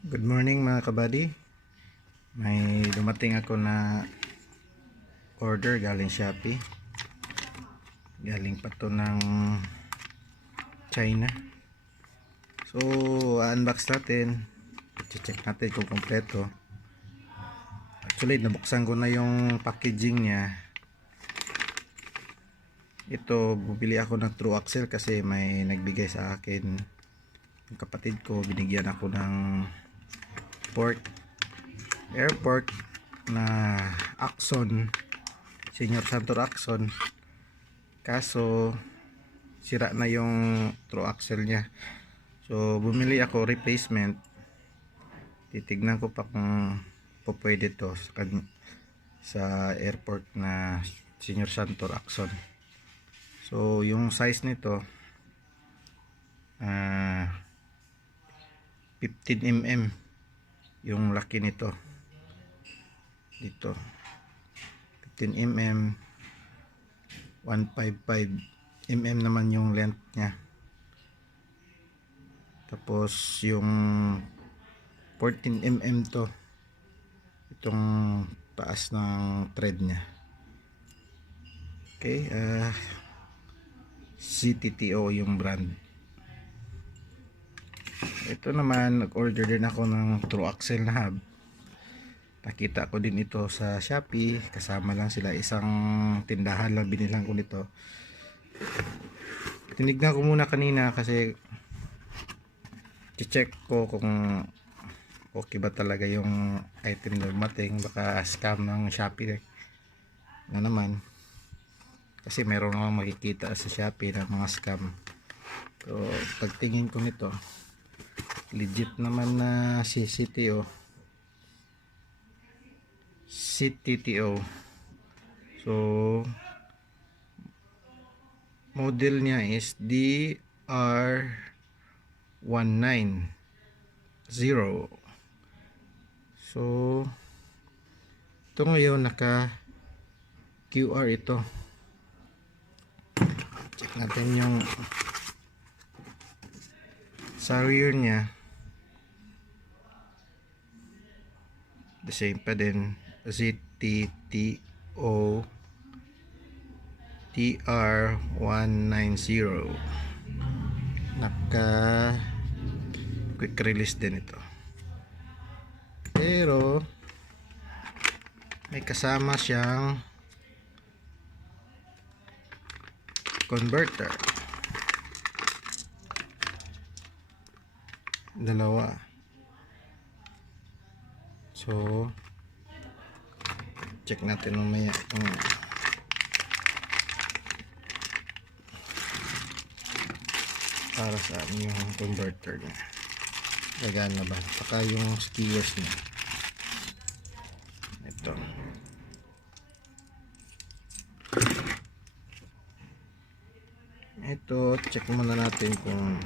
Good morning mga kabady. May dumating ako na order galing Shopee. Galing pa to ng China. So, unbox natin. Check natin kung kompleto. Actually, nabuksan ko na yung packaging niya. Ito, bumili ako ng True Axle kasi may nagbigay sa akin. Yung kapatid ko, binigyan ako ng airport na Axon, Senior Santor Axon, kaso sira na yung True Axle nya. So bumili ako replacement. Titignan ko pa kung pwede to sa airport na Senior Santor Axon. So yung size nito 15 mm yung laki nito. Dito 15 mm, 155 mm naman yung length nya. Tapos yung 14 mm to, itong taas ng thread nya. Okay, CTTO yung brand. Ito naman, nag-order din ako ng True Axle na hub. Nakita ko din ito sa Shopee, kasama lang sila, isang tindahan lang binilang ko nito. Tinignan ko muna kanina kasi i-check ko kung okay ba talaga yung item na dumating. Baka scam ng Shopee na naman, kasi meron naman makikita sa Shopee ng mga scam. So pagtingin ko nito, legit naman na CTTO. So model niya is DR190. So ito ngayon naka QR ito. Check natin yung sa rear nya. The same pa din, ZTTO TR190. Naka quick release din ito, pero may kasama siyang converter, dalawa. So check natin mamaya kung para saan yung converter niya, gagana ba, saka yung skiers niya. Ito check muna natin kung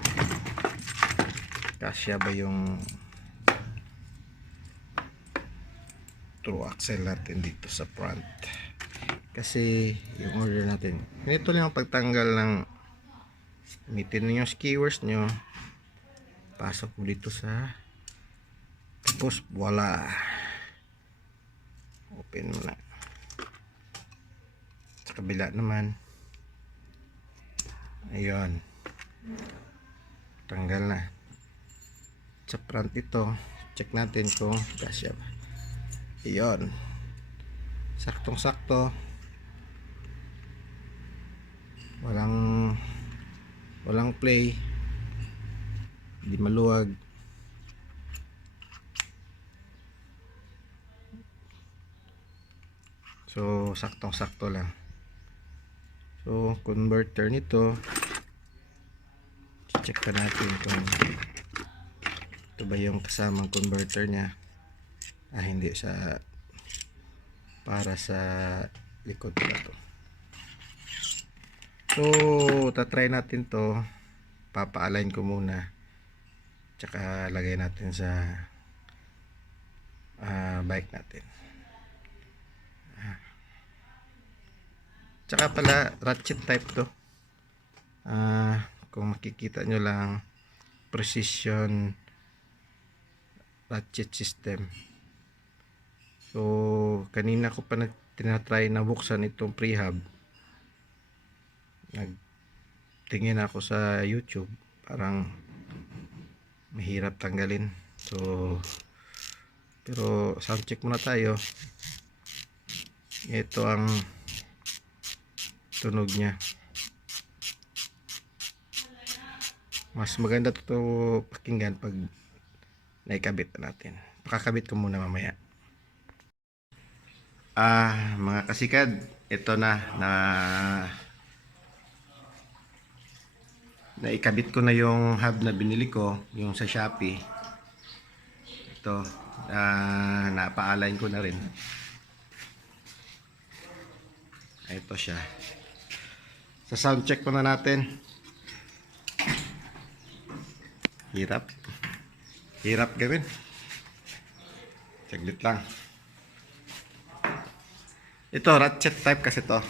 kasya ba yung True Axle natin dito sa front. Kasi yung order natin, ganito lang ang pagtanggal ng, gamitin nyo yung skewers nyo, pasok mo dito sa, tapos voila, open mo na. Sa kabila naman, ayun, tanggal na. Sa front ito, check natin kung kasya ba. Ayun, saktong sakto, walang play, hindi maluwag. So saktong sakto lang. So converter nito, check pa natin kung ito ba yung kasamang converter nya. Hindi, sa para sa likod na to. So tatry natin to, papa-align ko muna, tsaka lagay natin sa bike natin. Tsaka pala ratchet type to. Kung makikita nyo lang, precision ratchet system. So kanina ko pa tinatry na buksan itong prehab. Nagtingin ako sa YouTube, parang mahirap tanggalin. So pero sound check muna tayo. Ito ang tunog niya. Mas maganda to pakinggan pag naikabit na natin. Pakakabit ko muna mamaya. Mga kasikad, ito na naikabit ko na yung hub na binili ko, yung sa Shopee. Ito, napaalign ko na rin. Ito siya. Sa sound check muna natin. Hirap gawin. Saglit lang. Ito ratchet type kasi to.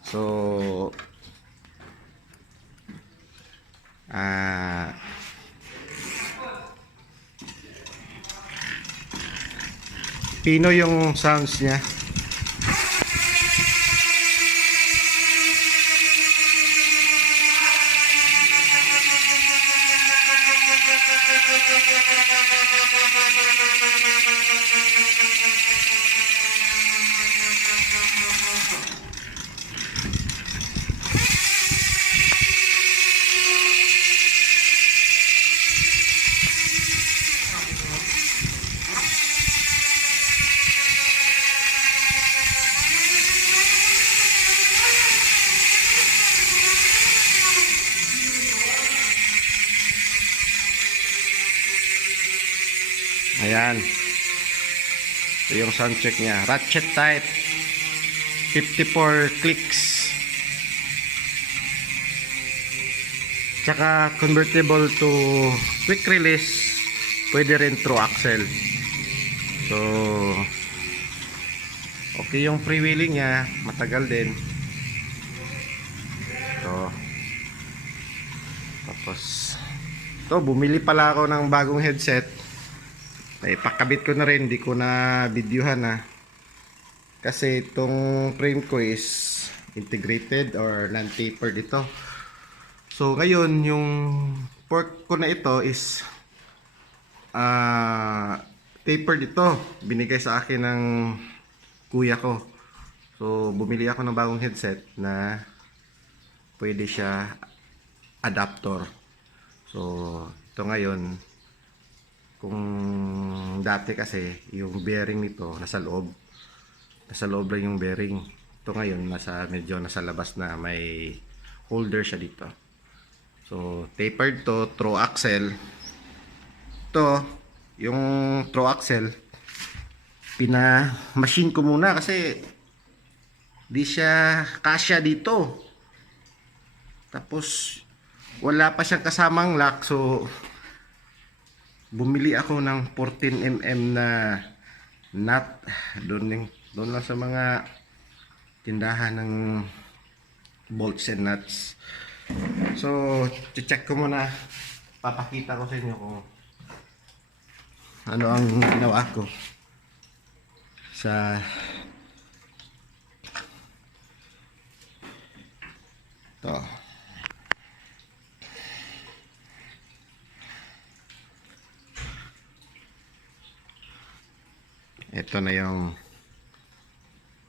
So pino yung sounds niya. Ayan. Ito yung sound check niya. Ratchet type. 54 clicks. Tsaka convertible to quick release. Pwede rin through axle. So okay yung freewheeling niya. Matagal din. So tapos ito, bumili pala ako ng bagong headset. Ipakabit ko na rin, hindi ko na videohan kasi itong frame ko is integrated or non-tapered ito. So ngayon yung fork ko na ito is tapered ito, binigay sa akin ng kuya ko. So bumili ako ng bagong headset na pwede siya adapter. So ito ngayon, kung dati kasi yung bearing nito nasa loob lang yung bearing. Ito ngayon medyo nasa labas na, may holder siya dito. So tapered to, throw axle. Ito yung throw axle, pina-machine ko muna kasi di siya kasya dito. Tapos wala pa siyang kasamang lock, so bumili ako ng 14mm na nut doon lang sa mga tindahan ng bolts and nuts. So check ko muna, papakita ko sa inyo kung ano ang ginawa ko sa to.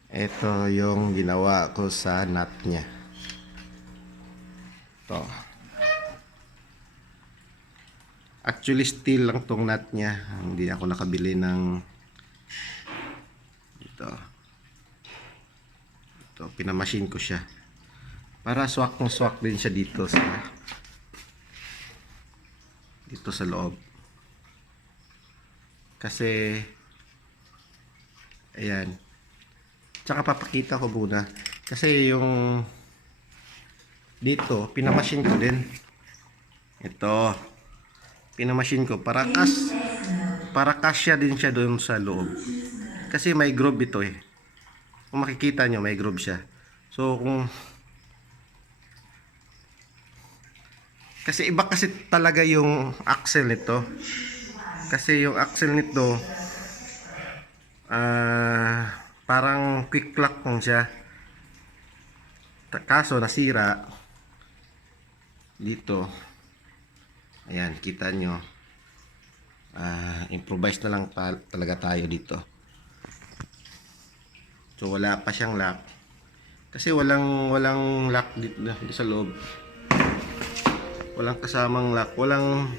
Ito yung ginawa ko sa nut niya. To. Actually steel lang tong nut niya. Hindi ako nakabili ng ito. Ito, pinamachine ko siya. Para swak din siya dito sa loob. Kasi ayan. Tsaka papakita ko muna. Kasi yung dito, pinamachine ko din. Ito. Pinamachine ko para kasya din siya doon sa loob. Kasi may groove ito eh. Kung makikita nyo, may groove siya. So kasi iba kasi talaga yung axle nito. Kasi yung axle nito parang quick lock lang siya. Kaso nasira dito. Ayan, kita nyo. Improvise na lang talaga tayo dito. So wala pa siyang lock. Kasi walang lock dito sa loob. Walang kasamang lock. Walang